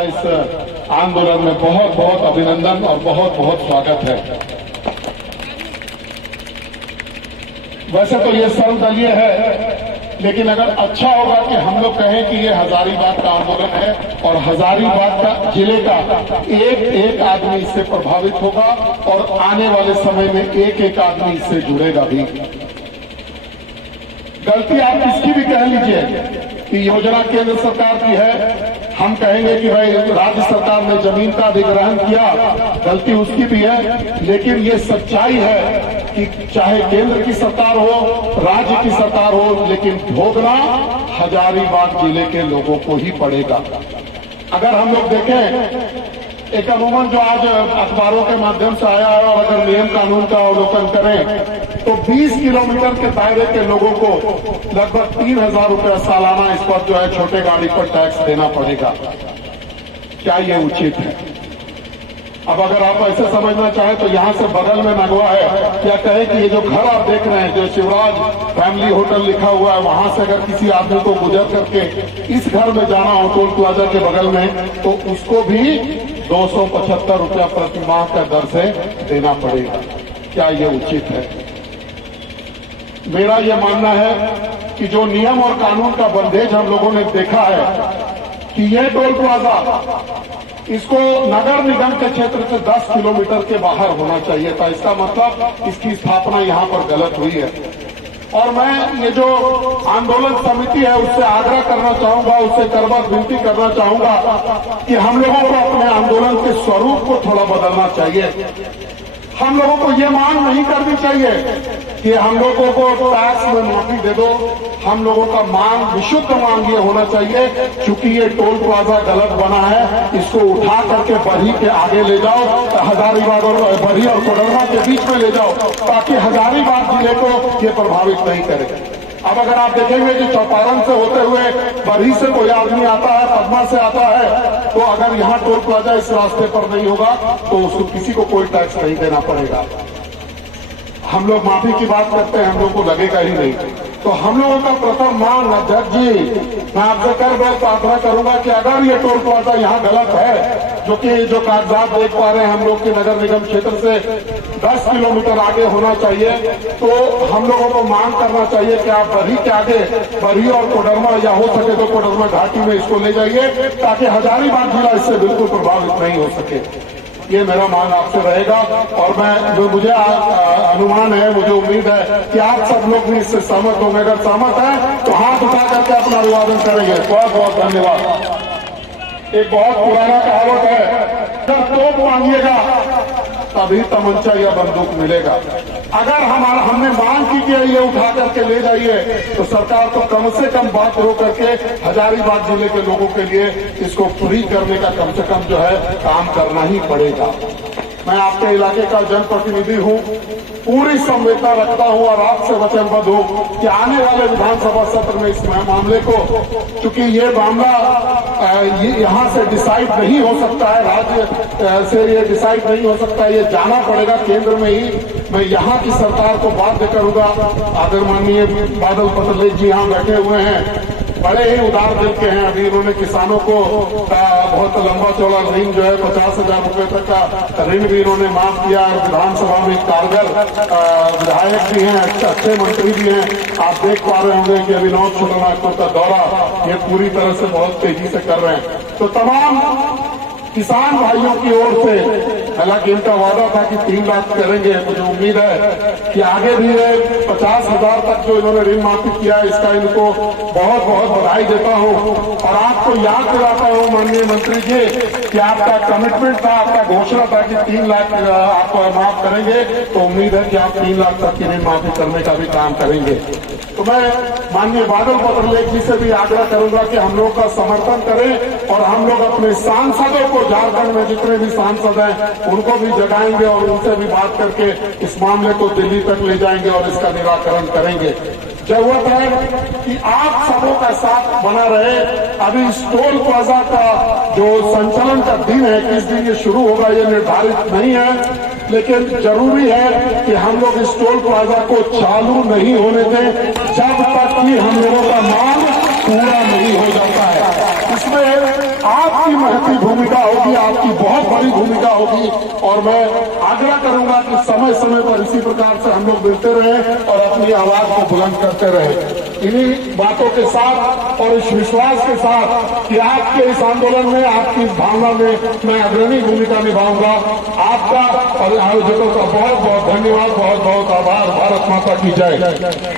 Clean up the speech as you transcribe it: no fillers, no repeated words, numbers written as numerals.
आपका इस आंदोलन में बहुत बहुत अभिनंदन और बहुत बहुत स्वागत है। वैसे तो ये सर्वदलीय है, लेकिन अगर अच्छा होगा कि हम लोग कहें कि ये हजारीबाग का आंदोलन है और हजारीबाग का जिले का एक एक आदमी इससे प्रभावित होगा और आने वाले समय में एक एक आदमी इससे जुड़ेगा भी। गलती आप किसकी भी कह लीजिए कि योजना केंद्र सरकार की है, हम कहेंगे कि भाई राज्य सरकार ने जमीन का अधिग्रहण किया, गलती उसकी भी है, लेकिन ये सच्चाई है कि चाहे केंद्र की सरकार हो, राज्य की सरकार हो, लेकिन भोगना हजारीबाग जिले के लोगों को ही पड़ेगा। अगर हम लोग देखें एक अमूमन जो आज अखबारों के माध्यम से आया है और अगर नियम कानून का अवलोकन करें तो 20 किलोमीटर के दायरे के लोगों को लगभग 3,000 रुपया सालाना इस पर जो है छोटे गाड़ी पर टैक्स देना पड़ेगा। क्या ये उचित है? अब अगर आप ऐसे समझना चाहें तो यहां से बगल में नगवा है, या कहें कि ये जो घर आप देख रहे हैं जो शिवराज फैमिली होटल लिखा हुआ है, वहां से अगर किसी आदमी को गुजर करके इस घर में जाना हो टोल प्लाजा के बगल में, तो उसको भी 275 रुपया प्रति माह का दर से देना पड़ेगा। क्या ये उचित है? मेरा यह मानना है कि जो नियम और कानून का बंदेज हम लोगों ने देखा है कि यह टोल प्लाजा इसको नगर निगम के क्षेत्र से 10 किलोमीटर के बाहर होना चाहिए था। इसका मतलब इसकी स्थापना यहां पर गलत हुई है। और मैं ये जो आंदोलन समिति है उससे आग्रह करना चाहूंगा, उससे करबद्ध विनती करना चाहूंगा कि हम लोगों को अपने आंदोलन के स्वरूप को थोड़ा बदलना चाहिए। हम लोगों को ये मांग नहीं करनी चाहिए कि हम लोगों को टैक्स में माफी दे दो। हम लोगों का मांग, विशुद्ध मांग ये होना चाहिए, चूंकि ये टोल प्लाजा गलत बना है, इसको उठा करके बरही के आगे ले जाओ, हजारीबाग और बरही और कोडरमा के बीच में ले जाओ, ताकि हजारीबाग जिले को ये प्रभावित नहीं करे। अब अगर आप देखेंगे कि चौपारण से होते हुए बरही से कोई आदमी आता है, पटना से आता है, तो अगर यहाँ टोल प्लाजा इस रास्ते पर नहीं होगा तो उसको किसी को कोई टैक्स नहीं देना पड़ेगा। हम लोग माफी की बात करते हैं, हम लोग को लगेगा ही नहीं। तो हम लोगों का प्रथम मांग, अध्यक्ष जी, मैं आपसे कर बार प्रार्थना करूंगा कि अगर ये टोल प्लाजा यहाँ गलत है, जो कि जो कागजात देख पा रहे हैं हम लोग के नगर निगम क्षेत्र से 10 किलोमीटर आगे होना चाहिए, तो हम लोगों को मांग करना चाहिए कि आप बरही के आगे, बरही और कोडरमा, या हो सके तो कोडरमा घाटी में इसको ले जाइए, ताकि हजारीबाग जिला इससे बिल्कुल प्रभावित नहीं हो सके। ये मेरा मांग आपसे रहेगा। और मुझे अनुमान है, मुझे उम्मीद है कि आप सब लोग भी इससे सहमत होंगे। अगर सहमत है तो हाथ उठा करके अपना अभिवादन करेंगे। बहुत बहुत धन्यवाद। एक बहुत पुराना कहावत है, जब तोप मांगिएगा तभी तमंचा या बंदूक मिलेगा। अगर हमने मांग की कि ये उठा करके ले जाइए, तो सरकार को कम से कम बात रो करके हजारीबाग जिले के लोगों के लिए इसको फ्री करने का कम से कम जो है काम करना ही पड़ेगा। मैं आपके इलाके का जनप्रतिनिधि हूं, पूरी संवेदना रखता हूं और आपसे वचनबद्ध हूं कि आने वाले विधानसभा सत्र में इस मामले को, चूंकि ये मामला यहां से डिसाइड नहीं हो सकता है, राज्य से ये डिसाइड नहीं हो सकता है, ये जाना पड़ेगा केंद्र में ही। मैं यहाँ की सरकार को बाध्य करूंगा। आदरणीय बादल पत्रलेख जी यहाँ बैठे हुए हैं, बड़े ही उदार दिल के हैं। अभी उन्होंने किसानों को बहुत लंबा चौड़ा ऋण जो है 50,000 रुपए तक का ऋण भी इन्होंने माफ किया। विधानसभा में कारगर विधायक भी हैं, अच्छे मंत्री भी हैं। आप देख पा रहे होंगे कि विनोद छोटनागपुर का दौरा ये पूरी तरह से बहुत तेजी से कर रहे हैं। तो तमाम किसान भाइयों की ओर से, हालांकि इनका वादा था कि 3 लाख करेंगे, मुझे उम्मीद है कि आगे भी 50,000 तक जो इन्होंने ऋण माफी किया है, इसका इनको बहुत बहुत बधाई देता हूं। और आपको याद दिलाता हूं माननीय मंत्री जी कि आपका कमिटमेंट था, आपका घोषणा था कि 3 लाख आप माफ करेंगे, तो उम्मीद है कि आप 3 लाख तक की ऋण माफी करने का भी काम करेंगे। तो मैं माननीय बादल पत्रलेख जी से भी आग्रह करूंगा कि हम लोग का समर्थन करें और हम लोग अपने सांसदों को, झारखंड में जितने भी सांसद हैं उनको भी जगाएंगे और उनसे भी बात करके इस मामले को दिल्ली तक ले जाएंगे और इसका निराकरण करेंगे। जरूरत है कि आप सबों का साथ बना रहे। अभी इस टोल प्लाजा का जो संचालन का दिन है, किस दिन ये शुरू होगा ये निर्धारित नहीं है, लेकिन जरूरी है कि हम लोग इस टोल प्लाजा को चालू नहीं होने दें जब तक कि हम लोगों का मांग पूरा नहीं हो जाता है। इसमें आपकी महती भूमिका होगी, आपकी बहुत बड़ी भूमिका होगी। और मैं आग्रह करूंगा कि समय समय पर इसी प्रकार से हम लोग मिलते रहे और अपनी आवाज को बुलंद करते रहे। इन्हीं बातों के साथ और इस विश्वास के साथ कि आपके इस आंदोलन में, आपकी इस भावना में मैं अग्रणी भूमिका निभाऊंगा। आपका और आयोजकों का बहुत बहुत धन्यवाद, बहुत बहुत आभार। भारत माता की जय।